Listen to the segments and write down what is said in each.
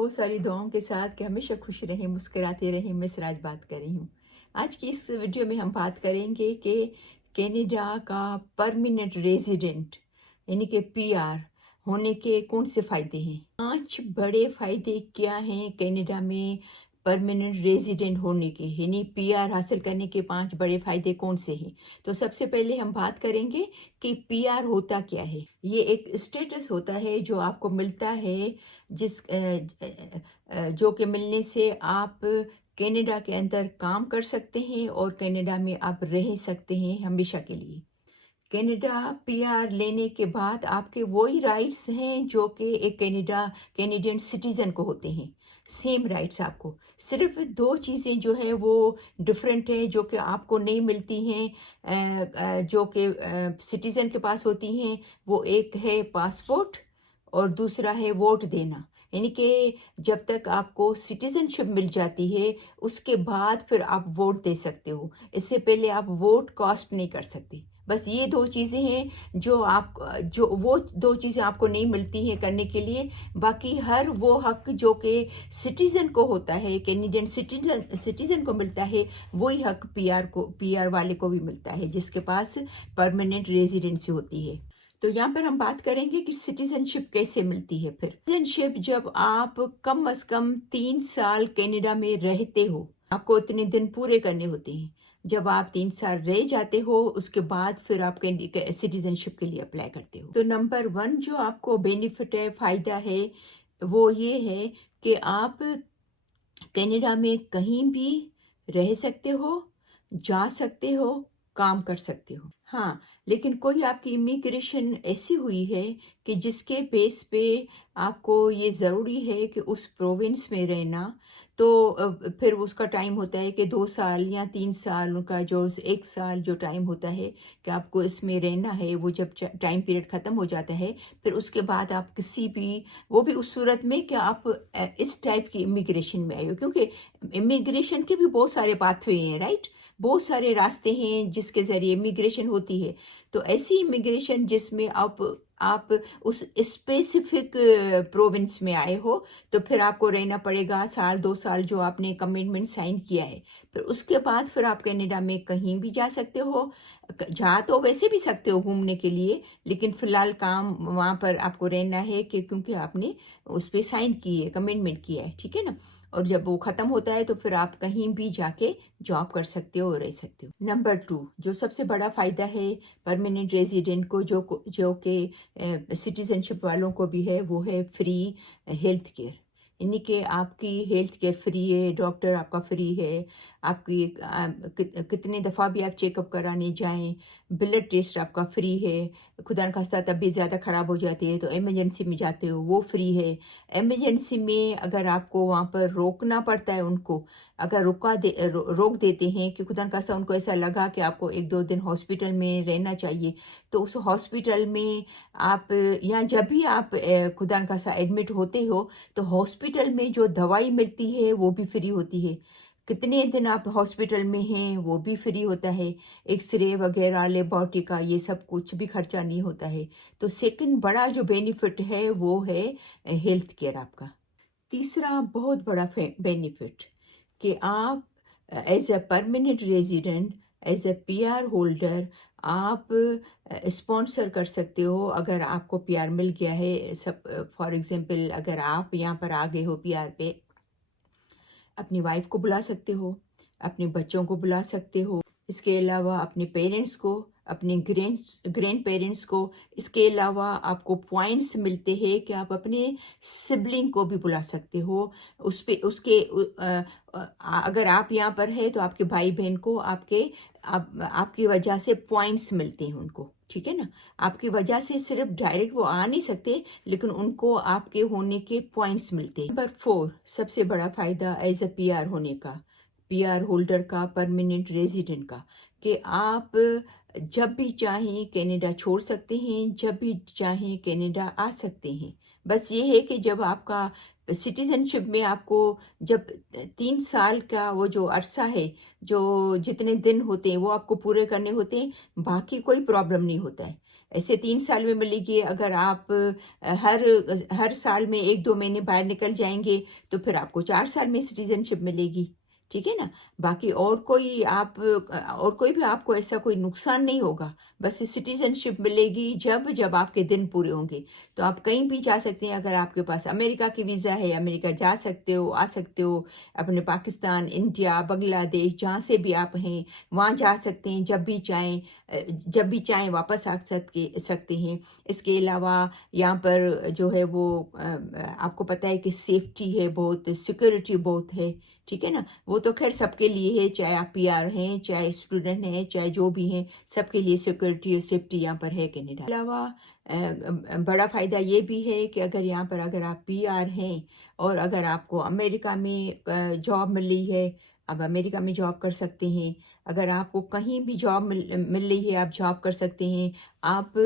बहुत सारी दुआओं के साथ कि हमेशा खुश रहें, मुस्कुराते रहें। मैं सिराज बात कर रही हूँ। आज की इस वीडियो में हम बात करेंगे कि कनाडा का परमानेंट रेजिडेंट यानी कि पीआर होने के कौन से फ़ायदे हैं। 5 बड़े फ़ायदे क्या हैं कनाडा में परमानेंट रेजिडेंट होने के, यानी पीआर हासिल करने के 5 बड़े फ़ायदे कौन से हैं। तो सबसे पहले हम बात करेंगे कि पीआर होता क्या है। ये एक स्टेटस होता है जो आपको मिलता है, जो कि मिलने से आप कनाडा के अंदर काम कर सकते हैं और कनाडा में आप रह सकते हैं हमेशा के लिए। कनाडा पीआर लेने के बाद आपके वही राइट्स हैं जो कि एक कैनेडियन सिटीज़न को होते हैं। सेम राइट्स आपको, सिर्फ 2 चीज़ें जो है वो डिफरेंट है जो कि आपको नहीं मिलती हैं, जो कि सिटीज़न के पास होती हैं। वो एक है पासपोर्ट और दूसरा है वोट देना। यानी कि जब तक आपको सिटीज़नशिप मिल जाती है उसके बाद फिर आप वोट दे सकते हो। इससे पहले आप वोट कास्ट नहीं कर सकते। बस ये 2 चीज़ें हैं जो वो 2 चीज़ें आपको नहीं मिलती हैं करने के लिए। बाकी हर वो हक जो कि सिटीज़न को होता है, कैनेडियन सिटीज़न को मिलता है, वही हक पीआर वाले को भी मिलता है जिसके पास परमानेंट रेजिडेंसी होती है। तो यहाँ पर हम बात करेंगे कि सिटीज़नशिप कैसे मिलती है। फिर सिटीज़नशिप जब आप कम से कम 3 साल कनाडा में रहते हो, आपको इतने दिन पूरे करने होते हैं। जब आप 3 साल रह जाते हो उसके बाद फिर आप सिटीज़नशिप के लिए अप्लाई करते हो। तो नंबर 1 जो आपको बेनिफिट है, फ़ायदा है, वो ये है कि आप कनाडा में कहीं भी रह सकते हो, जा सकते हो, काम कर सकते हो। हाँ, लेकिन कोई आपकी इमिग्रेशन ऐसी हुई है कि जिसके बेस पे आपको ये ज़रूरी है कि उस प्रोविंस में रहना, तो फिर उसका टाइम होता है कि 2 साल या 3 साल, उनका जो 1 साल जो टाइम होता है कि आपको इसमें रहना है, वो जब टाइम पीरियड ख़त्म हो जाता है फिर उसके बाद आप किसी भी, वो भी उस सूरत में कि आप इस टाइप की इमिग्रेशन में आए हो, क्योंकि इमिग्रेशन के भी बहुत सारे पाथवे हैं, राइट। बहुत सारे रास्ते हैं जिसके ज़रिए इमिग्रेशन होती है। तो ऐसी इमिग्रेशन जिसमें आप उस स्पेसिफिक प्रोविंस में आए हो, तो फिर आपको रहना पड़ेगा साल 2 साल जो आपने कमिटमेंट साइन किया है। फिर उसके बाद फिर आप कनाडा में कहीं भी जा सकते हो। जा तो वैसे भी सकते हो घूमने के लिए, लेकिन फ़िलहाल काम वहाँ पर आपको रहना है कि क्योंकि आपने उस पे साइन की है, कमिटमेंट किया है, ठीक है ना। और जब वो ख़त्म होता है तो फिर आप कहीं भी जाके जॉब कर सकते हो और रह सकते हो। नंबर 2 जो सबसे बड़ा फ़ायदा है परमानेंट रेजिडेंट को, जो कि सिटीज़नशिप वालों को भी है, वो है फ्री हेल्थ केयर। यानी कि आपकी हेल्थ केयर फ्री है, डॉक्टर आपका फ्री है, आपकी कितने दफ़ा भी आप चेकअप कराने जाएं, ब्लड टेस्ट आपका फ्री है। खुदा न खास्ता तबीयत ज़्यादा ख़राब हो जाती है तो इमरजेंसी में जाते हो, वो फ्री है। इमरजेंसी में अगर आपको वहाँ पर रोकना पड़ता है, उनको अगर रोक देते हैं कि खुदा न खास्ता उनको ऐसा लगा कि आपको 1-2 दिन हॉस्पिटल में रहना चाहिए, तो उस हॉस्पिटल में आप, या जब भी आप खुदा न खास्ता एडमिट होते हो, तो हॉस्पिटल में जो दवाई मिलती है वो भी फ्री होती है। कितने दिन आप हॉस्पिटल में हैं वो भी फ्री होता है। एक्सरे वगैरह, लेबॉरेटरी का ये सब कुछ भी खर्चा नहीं होता है। तो सेकंड बड़ा जो बेनिफिट है वो है हेल्थ केयर आपका। तीसरा बहुत बड़ा बेनिफिट कि आप as a permanent resident, as a PR holder, आप स्पॉन्सर कर सकते हो। अगर आपको पीआर मिल गया है, सब फॉर एग्जांपल अगर आप यहाँ पर आ गए हो पीआर पे, अपनी वाइफ को बुला सकते हो, अपने बच्चों को बुला सकते हो, इसके अलावा अपने पेरेंट्स को, अपने ग्रैंड पेरेंट्स को। इसके अलावा आपको पॉइंट्स मिलते हैं कि आप अपने सिबलिंग को भी बुला सकते हो। उस पे अगर आप यहाँ पर है तो आपके भाई बहन को आपकी वजह से पॉइंट्स मिलते हैं उनको, ठीक है ना। आपकी वजह से सिर्फ डायरेक्ट वो आ नहीं सकते, लेकिन उनको आपके होने के पॉइंट्स मिलते हैं। नंबर 4 सबसे बड़ा फ़ायदा एज अ पीआर होने का, पीआर होल्डर का, परमानेंट रेजिडेंट का, कि आप जब भी चाहें कनाडा छोड़ सकते हैं, जब भी चाहें कनाडा आ सकते हैं। बस ये है कि जब आपका सिटीज़नशिप में आपको जब 3 साल का वो जो अरसा है, जो जितने दिन होते हैं वो आपको पूरे करने होते हैं, बाकी कोई प्रॉब्लम नहीं होता है। ایسے 3 سال میں ملے گی. اگر آپ ہر ہر سال میں 1-2 مہینے باہر نکل جائیں گے تو پھر آپ کو 4 سال میں سٹیزن شپ ملے گی. ٹھیک ہے نا. باقی اور کوئی بھی آپ کو ایسا کوئی نقصان نہیں ہوگا. بس سٹیزن شپ ملے گی جب آپ کے دن پورے ہوں گے تو آپ کہیں بھی جا سکتے ہیں. اگر آپ کے پاس امریکہ کی ویزا ہے امریکہ جا سکتے ہو, آ سکتے ہو. اپنے پاکستان, انڈیا, بنگلہ دیش, جہاں سے بھی آپ ہیں وہاں جا سکتے ہیں. جب بھی چاہیں واپس آ سکتے ہیں. اس کے علاوہ یہاں پر جو ہے وہ آپ کو پتہ ہے کہ سیفٹی ہے, بہت سیکورٹی بہت ہے. ٹھیک ہے نا. وہ تو خیر سب کے لیے ہے, چاہے آپ پی آر ہیں, چاہے اسٹوڈنٹ ہیں, چاہے جو بھی ہیں, سب کے لیے سیکورٹی اور سیفٹی یہاں پر ہے کینیڈا. اس کے علاوہ بڑا فائدہ یہ بھی ہے کہ اگر آپ پی آر ہیں اور اگر آپ کو امریکہ میں جاب ملی ہے, اب امریکہ میں جاب کر سکتے ہیں. اگر آپ کو کہیں بھی جاب مل رہی ہے آپ جاب کر سکتے ہیں. آپ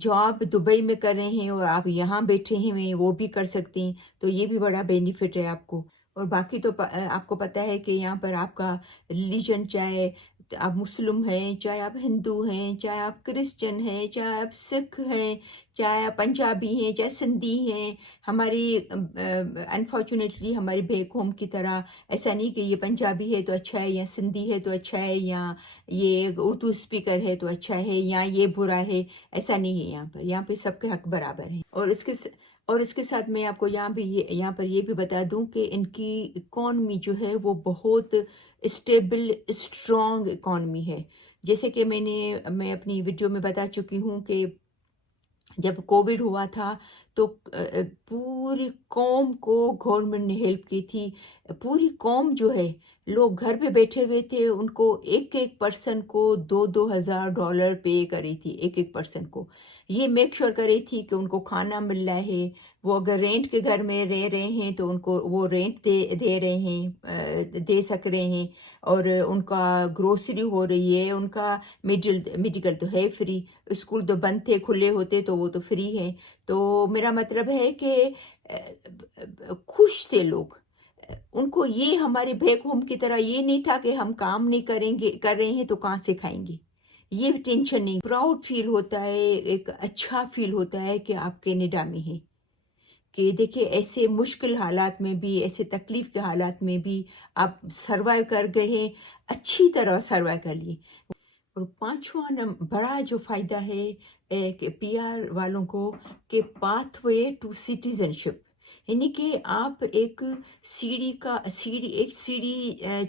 جاب دبئی میں کر رہے ہیں اور آپ یہاں بیٹھے ہیں وہ بھی کر سکتے ہیں. تو یہ بھی بڑا بینیفٹ ہے آپ کو. اور باقی تو آپ کو پتہ ہے کہ یہاں پر آپ کا ریلیجن, چاہے آپ مسلم ہیں, چاہے آپ ہندو ہیں, چاہے آپ کرسچن ہیں, چاہے آپ سکھ ہیں, چاہے آپ پنجابی ہیں, چاہے سندھی ہیں. ہماری انفارچونیٹلی ہمارے بیک ہوم کی طرح ایسا نہیں کہ یہ پنجابی ہے تو اچھا ہے, یا سندھی ہے تو اچھا ہے, یا یہ اردو اسپیکر ہے تو اچھا ہے, یا یہ برا ہے. ایسا نہیں ہے. یہاں پہ سب کے حق برابر ہیں. اور اس کے ساتھ میں آپ کو یہاں پر یہ بھی بتا دوں کہ ان کی اکانومی جو ہے وہ بہت اسٹیبل اسٹرانگ اکانومی ہے. جیسے کہ میں اپنی ویڈیو میں بتا چکی ہوں کہ جب کووڈ ہوا تھا تو پوری قوم کو گورنمنٹ نے ہیلپ کی تھی. پوری قوم جو ہے, لوگ گھر پہ بیٹھے ہوئے تھے, ان کو ایک پرسن کو $2,000 پے کری تھی. ایک پرسن کو یہ میک شور کر رہی تھی کہ ان کو کھانا مل رہا ہے. وہ اگر رینٹ کے گھر میں رہ رہے ہیں تو ان کو وہ رینٹ دے رہے ہیں, دے سک رہے ہیں. اور ان کا گروسری ہو رہی ہے, ان کا میڈیکل تو ہے فری. اسکول تو بند تھے, کھلے ہوتے تو وہ تو فری ہیں. تو میرا مطلب ہے کہ خوش تھے لوگ. ان کو یہ ہمارے بیک ہوم کی طرح یہ نہیں تھا کہ ہم کام نہیں کر رہے ہیں تو کہاں سے کھائیں گے. یہ ٹینشن نہیں. پراؤڈ فیل ہوتا ہے, ایک اچھا فیل ہوتا ہے کہ آپ کینیڈا میں ہیں. کہ دیکھیں ایسے مشکل حالات میں بھی, ایسے تکلیف کے حالات میں بھی آپ سروائیو کر گئے ہیں, اچھی طرح سروائیو کر لیے. اور پانچواں بڑا جو فائدہ ہے کہ پی آر والوں کو, کہ پاتھ وے ٹو سٹیزن شپ, یعنی کہ آپ ایک سیڑھی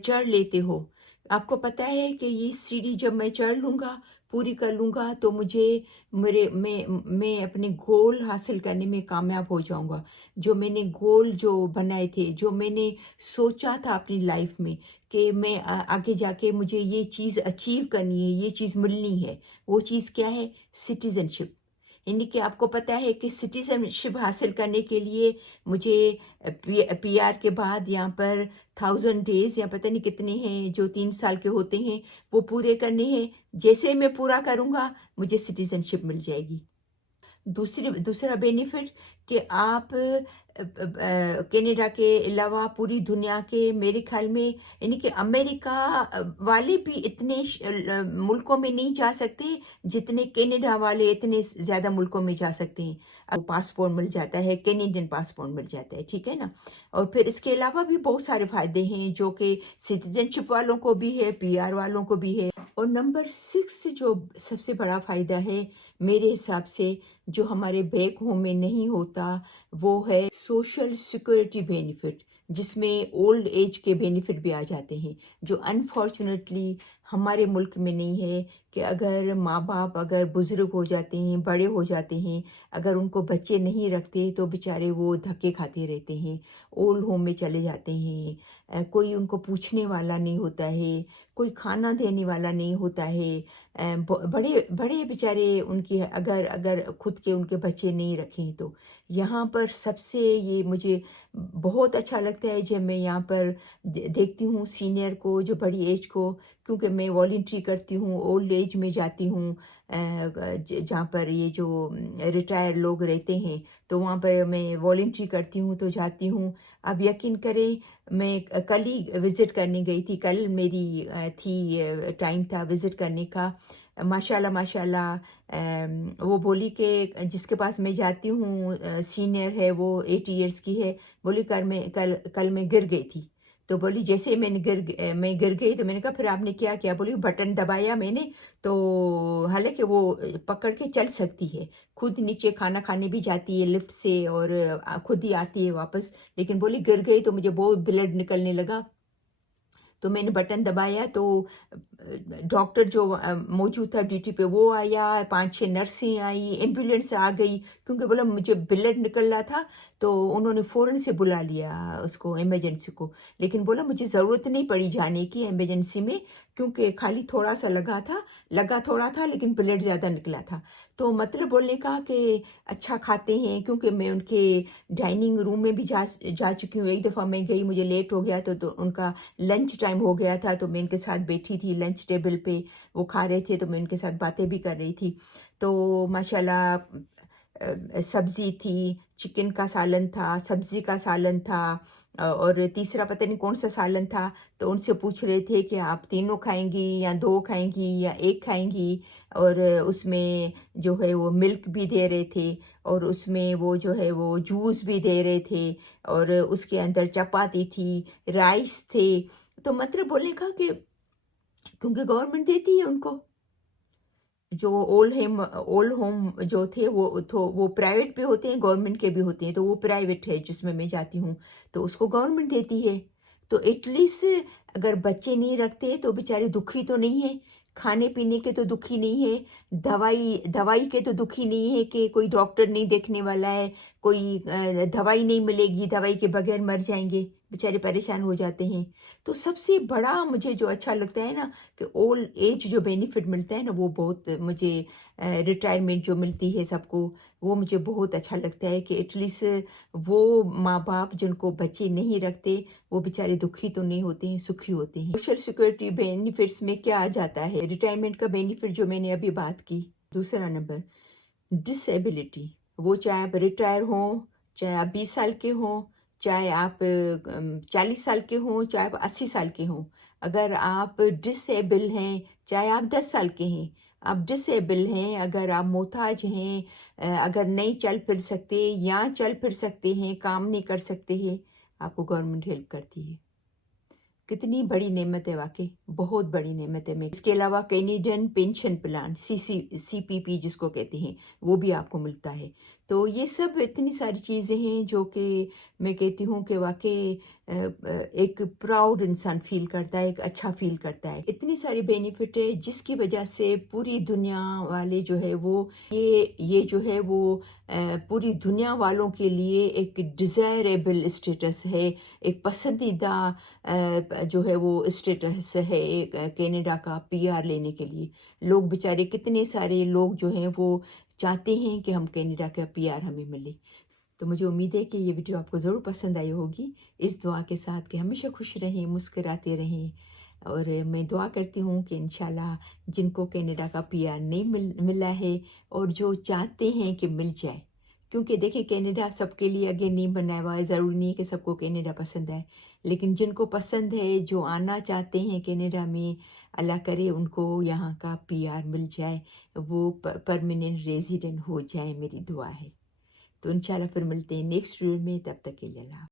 چڑھ لیتے ہو. آپ کو پتہ ہے کہ یہ سیڑھی جب میں چڑھ لوں گا, پوری کر لوں گا, تو میں اپنے گول حاصل کرنے میں کامیاب ہو جاؤں گا. جو میں نے گول جو بنائے تھے, جو میں نے سوچا تھا اپنی لائف میں کہ میں آگے جا کے مجھے یہ چیز اچیو کرنی ہے, یہ چیز ملنی ہے, وہ چیز کیا ہے؟ سٹیزن شپ. یعنی کہ آپ کو پتہ ہے کہ سٹیزن شپ حاصل کرنے کے لیے مجھے پی آر کے بعد یہاں پر 1000 ڈیز یا پتہ نہیں کتنے ہیں جو 3 سال کے ہوتے ہیں وہ پورے کرنے ہیں. جیسے میں پورا کروں گا مجھے سٹیزن شپ مل جائے گی. دوسرا بینیفٹ کہ آپ کینیڈا کے علاوہ پوری دنیا کے, میرے خیال میں یعنی کہ امریکہ والے بھی اتنے ملکوں میں نہیں جا سکتے جتنے کینیڈا والے اتنے زیادہ ملکوں میں جا سکتے ہیں. پاسپورٹ مل جاتا ہے, کینیڈین پاسپورٹ مل جاتا ہے. ٹھیک ہے نا. اور پھر اس کے علاوہ بھی بہت سارے فائدے ہیں جو کہ سٹیزن شپ والوں کو بھی ہے, پی آر والوں کو بھی ہے. اور نمبر 6 جو سب سے بڑا فائدہ ہے میرے حساب سے, جو ہمارے بیک ہوم میں نہیں ہوتا, وہ ہے سوشل سیکورٹی بینیفٹ, جس میں اولڈ ایج کے بینیفٹ بھی آ جاتے ہیں, جو انفارچونیٹلی ہمارے ملک میں نہیں ہے. کہ اگر ماں باپ اگر بزرگ ہو جاتے ہیں, بڑے ہو جاتے ہیں, اگر ان کو بچے نہیں رکھتے تو بیچارے وہ دھکے کھاتے رہتے ہیں, اولڈ ہوم میں چلے جاتے ہیں. کوئی ان کو پوچھنے والا نہیں ہوتا ہے, کوئی کھانا دینے والا نہیں ہوتا ہے. بڑے بیچارے ان کی اگر خود کے ان کے بچے نہیں رکھیں تو. یہاں پر سب سے یہ مجھے بہت اچھا لگتا ہے جب میں یہاں پر دیکھتی ہوں سینئر کو, جو بڑی ایج کو, کیونکہ میں والنٹری کرتی ہوں, اولڈ ایج میں جاتی ہوں جہاں پر یہ جو ریٹائر لوگ رہتے ہیں تو وہاں پر میں والنٹری کرتی ہوں تو جاتی ہوں. اب یقین کریں میں کل ہی وزٹ کرنے گئی تھی, کل میری ٹائم تھا وزٹ کرنے کا. माशाल्लाह माशाल्लाह वो बोली कि जिसके पास मैं जाती हूँ सीनियर है, वो 80 इयर्स की है। बोली कल मैं गिर गई थी। तो बोली जैसे ही मैं गिर गई तो मैंने कहा फिर आपने क्या किया? बोली बटन दबाया मैंने, तो हालाँकि वो पकड़ के चल सकती है, खुद नीचे खाना खाने भी जाती है लिफ्ट से और खुद ही आती है वापस। लेकिन बोली गिर गई तो मुझे बहुत ब्लड निकलने लगा। तो मैंने बटन दबाया तो डॉक्टर जो मौजूद था ड्यूटी पे वो आया, 5-6 नर्सें आई, एम्बुलेंस आ गई, क्योंकि बोला मुझे ब्लड निकल रहा था, तो उन्होंने फ़ौरन से बुला लिया उसको इमरजेंसी को। लेकिन बोला मुझे ज़रूरत नहीं पड़ी जाने की इमरजेंसी में, क्योंकि खाली थोड़ा-सा लगा थोड़ा था लेकिन ब्लड ज़्यादा निकला था। तो मतलब बोलने का कि अच्छा खाते हैं, क्योंकि मैं उनके डाइनिंग रूम में भी जा चुकी हूँ। एक दफ़ा मैं गई, मुझे लेट हो गया तो उनका लंच टाइम हो गया था, तो मैं उनके साथ बैठी थी लंच टेबल पे, वो खा रहे थे तो मैं उनके साथ बातें भी कर रही थी। तो माशाल्लाह सब्ज़ी थी, चिकन का सालन था, सब्ज़ी का सालन था, और तीसरा पता नहीं कौन-सा सालन था। तो उनसे पूछ रहे थे कि आप तीनों खाएँगी या 2 खाएँगी या 1 खाएँगी? और उसमें जो है वो मिल्क भी दे रहे थे, और उसमें वो जो है वो जूस भी दे रहे थे, और उसके अंदर चपाती थी, राइस थे। तो मतलब बोलने का कि क्योंकि गवर्नमेंट देती है उनको, जो ओल्ड होम जो थे वो प्राइवेट भी होते हैं, गवर्नमेंट के भी होते हैं। तो वो प्राइवेट है जिसमें मैं जाती हूँ, तो उसको गवर्नमेंट देती है। तो एटलीस्ट अगर बच्चे नहीं रखते तो बेचारे दुखी तो नहीं है, खाने-पीने के तो दुखी नहीं है, दवाई दवाई के तो दुखी नहीं है कि कोई डॉक्टर नहीं देखने वाला है, कोई दवाई नहीं मिलेगी, दवाई के बगैर मर जाएँगे, बेचारे परेशान हो जाते हैं। तो सबसे बड़ा मुझे जो अच्छा लगता है ना, कि ओल्ड एज जो बेनिफिट मिलता है ना, वो बहुत मुझे रिटायरमेंट जो मिलती है सबको, वो मुझे बहुत अच्छा लगता है कि एटलीस्ट वो माँ-बाप जिनको बच्चे नहीं रखते, वो बेचारे दुखी तो नहीं होते हैं, सुखी होते हैं। सोशल सिक्योरिटी बेनिफिट्स में क्या आ जाता है? रिटायरमेंट का बेनिफिट जो मैंने अभी बात की। दूसरा नंबर डिसेबिलिटी, वो चाहे आप रिटायर हों, चाहे आप 20 साल के हों, चाहे आप 40 साल के हों, चाहे आप 80 साल के हों। अगर आप डिसेबल हैं, चाहे आप 10 साल के हैं, आप डिसेबल हैं, अगर आप मोहताज हैं, अगर नहीं चल फिर सकते या चल फिर सकते हैं, काम नहीं कर सकते हैं, आपको गवर्नमेंट हेल्प करती है। कितनी बड़ी नेमत है वाक़ई, बहुत बड़ी नेमत है। मैं इसके अलावा कैनेडियन पेंशन प्लान सीपीपी जिसको कहते हैं, वो भी आपको मिलता है। तो ये सब इतनी सारी चीज़ें हैं जो कि मैं कहती हूँ कि वाक़ई एक प्राउड इंसान फ़ील करता है, एक अच्छा फ़ील करता है। इतनी सारी बेनिफिट है जिसकी वजह से पूरी दुनिया वाले जो है वो ये जो है वो पूरी दुनिया वालों के लिए एक डिज़ायरेबल स्टेटस है, एक पसंदीदा जो है वो स्टेटस है एक कनाडा का पीआर लेने के लिए। लोग बेचारे कितने सारे लोग जो हैं वो चाहते हैं कि हम कनाडा का पीआर हमें मिले। तो मुझे उम्मीद है कि ये वीडियो आपको ज़रूर पसंद आई होगी, इस दुआ के साथ कि हमेशा खुश रहें, मुस्कुराते रहें, और मैं दुआ करती हूँ कि इंशाल्लाह जिनको कनाडा का पीआर नहीं मिला है और जो चाहते हैं कि मिल जाए, क्योंकि देखिए कनाडा सबके लिए अगेन नहीं बनाया हुआ है, ज़रूरी नहीं है कि सबको कनाडा पसंद आए, लेकिन जिनको पसंद है, जो आना चाहते हैं कनाडा में, अल्लाह करे उनको यहाँ का पीआर मिल जाए, वो परमानेंट रेजिडेंट हो जाए, मेरी दुआ है। तो इंशाल्लाह फिर मिलते हैं नेक्स्ट वीडियो में, तब तक के लिए अल्लाह।